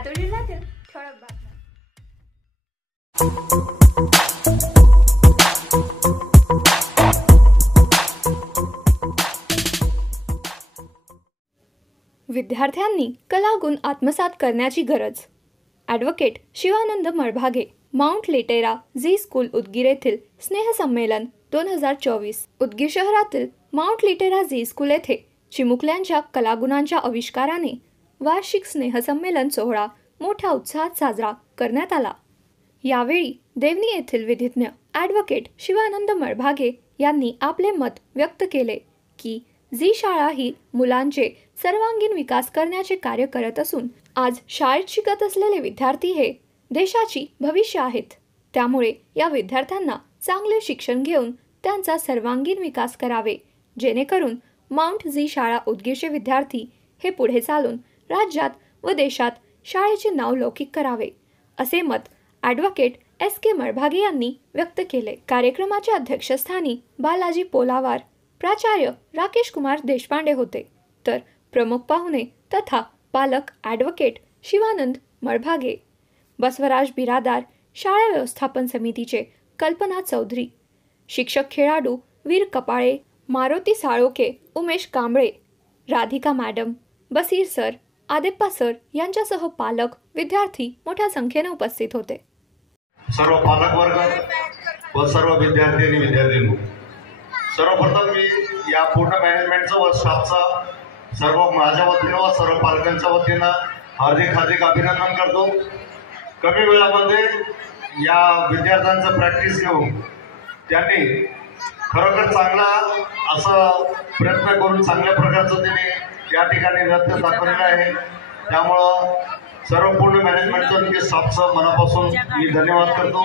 लातूर जिल्ह्यातील ठळक बातम्या। विद्यार्थ्यांनी कलागुण आत्मसात करण्याची गरज। ॲडव्होकेट शिवानंद मळभागे, माउंट लिटेरा जी स्कूल उदगीर येथील स्नेहसंमेलन 2024। उदगीर शहरातील माउंट लिटेरा जी स्कूल येथे चिमुकल्यांच्या कलागुणांच्या आविष्काराने वार्षिक स्नेहसंमेलन सोहळा मोठ्या उत्साहात साजरा करण्यात आला। यावेळी देवणी येथील विधिज्ञ ॲडव्होकेट शिवानंद मळभागे यांनी आपले मत व्यक्त केले की जी शाळा ही मुलांचे सर्वांगीण विकास करण्याचे कार्य करत असून आज शाळेत शिकत असलेले विद्यार्थी हे देशाची भविष्य आहेत। त्यामुळे या विद्यार्थ्यांना चांगले शिक्षण घेऊन त्यांचा सर्वांगीण विकास करावे, जेणेकरून माउंट जी शाळा उदगीरचे विद्यार्थी हे पुढे चालून राज्यात व देशात शाळेचे नाव लौकिक करावे, असे मत ॲडव्होकेट SK मळभागे यांनी व्यक्त केले। कार्यक्रमाच्या अध्यक्षस्थानी बालाजी पोलावार, प्राचार्य राकेश कुमार देशपांडे होते, तर प्रमुख पाहुणे तथा पालक ॲडव्होकेट शिवानंद मळभागे, बसवराज बिरादार, शाळा व्यवस्थापन समितीचे कल्पना चौधरी, शिक्षक खेळाडू वीर कपाळे, मारुती साळोके, उमेश कांबळे, राधिका मॅडम, बसीर सर, आदेप्पा सर यांच्यासह पालक, विद्यार्थी मोठ्या संख्येने उपस्थित होते। सर्व पालक वर्ग व सर्व विद्यार्थी आणि विद्यार्थिनी, सर्वप्रथम मी या पूर्ण मॅनेजमेंटचं व स्टाफचं सर्व माझ्या वतीनं व सर्व पालकांच्या वतीनं हार्दिक अभिनंदन करतो। कमी वेळामध्ये या विद्यार्थ्यांचं प्रॅक्टिस घेऊन त्यांनी खरोखर चांगला असा प्रयत्न करून चांगल्या प्रकारचं त्यांनी या ठिकाणी नृत्य दाखवलेलं आहे। त्यामुळं सर्व पूर्ण मॅनेजमेंटचं आणि स्टाफचं मनापासून मी धन्यवाद करतो।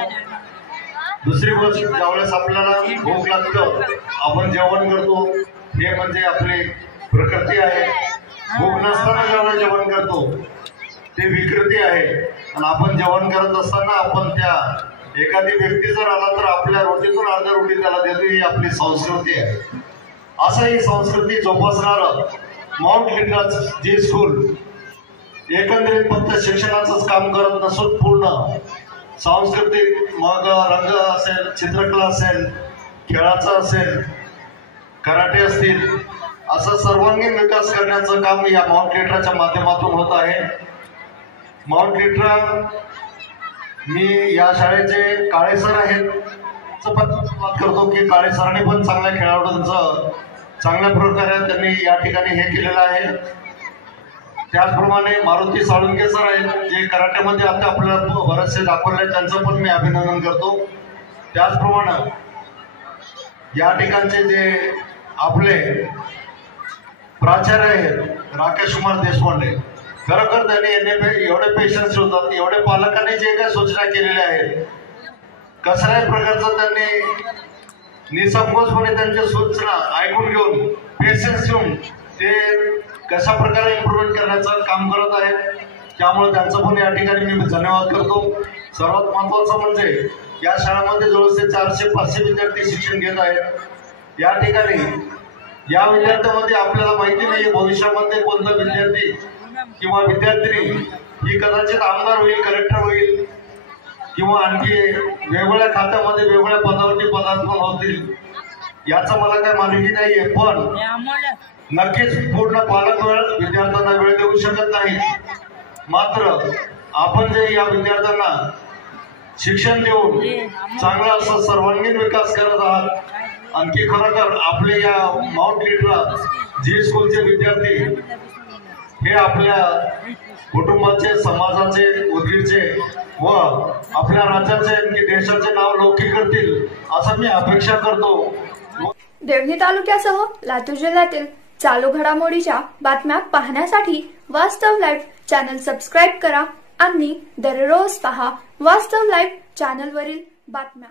दुसरी गोष्ट, ज्यावेळेस आपल्याला भूक लागतं आपण जेवण करतो, हे म्हणजे आपली प्रकृती आहे। भूक नसताना ज्यावेळेस जेवण करतो ते विकृती आहे, आणि आपण जेवण करत असताना आपण त्या एखादी व्यक्ती जर आला तर आपल्या रोटीतून अर्ध्या रोटी त्याला देतो, ही आपली संस्कृती आहे। असं ही संस्कृती जोपासणारं माउंट लिटेरा जी स्कूल एकंदरीत फक्त शिक्षणाचंच काम करत नसून पूर्ण सांस्कृतिक, मग रंग असेल, चित्रकला असेल, खेळाचा असेल, कराटे असतील, असं सर्वांगीण विकास करण्याचं काम या माउंट लिटेराच्या माध्यमातून होत आहे। माउंट लिटेरा, मी या शाळेचे काळे सर आहेत, सुरुवात करतो की काळे सरांनी पण चांगल्या खेळाडूंचं चांगल्या प्रकारे त्यांनी या ठिकाणी हे केलेलं आहे। त्याचप्रमाणे मारुती साळुंके सर आहेत, जे कराटेमध्ये आता आपल्याला बरेचसे दाखवले, त्यांचं पण मी अभिनंदन करतो। त्याचप्रमाणे या ठिकाणचे जे आपले प्राचार्य आहेत राकेश कुमार देशपांडे, खरोखर त्यांनी एवढे पेशन्स होतात, एवढे पालकांनी जे काही सूचना केलेल्या आहेत, कसल्याही प्रकारचं त्यांनी निसंकोचपणे त्यांच्या सूचना ऐकून घेऊन पेशन्स घेऊन ते कशा प्रकारे इम्प्रूव्हमेंट करण्याचं काम करत आहेत। त्यामुळे त्यांचं पण या ठिकाणी मी धन्यवाद करतो। सर्वात महत्त्वाचं म्हणजे या शाळेमध्ये जवळचे 400-500 विद्यार्थी शिक्षण घेत आहेत। या ठिकाणी या विद्यार्थ्यांमध्ये आपल्याला माहिती नाही भविष्यामध्ये कोणता विद्यार्थी किंवा विद्यार्थिनी ही कदाचित आमदार होईल, कलेक्टर होईल, किंवा आणखी वेगवेगळ्या खात्यामध्ये वेगवेगळ्या पदावरती पदार्पण होतील, याचं मला काही माहिती नाहीये। पण नक्कीच पूर्ण पालक विद्यार्थ्यांना वेळ देऊ शकत नाही, मात्र आपण जे या विद्यार्थ्यांना शिक्षण देऊन चांगला असा सर्वांगीण विकास करत आहात, आणखी खरोखर आपले या माउंट लिटेरा जी स्कूलचे विद्यार्थी हे आपल्या कुटुंबाचे, समाजाचे, उदगीरचे व आपल्या राज्याचे आणि देशाचे नाव लौकिक करतील असं मी अपेक्षा करतो। देवणी तालुक्यासह लातूर जिल्ह्यातील चालू घडामोडीच्या बातम्या पाहण्यासाठी वास्तव लाईव्ह चॅनल सबस्क्राईब करा आणि दररोज पहा वास्तव लाईव्ह चॅनलवरील बातम्या।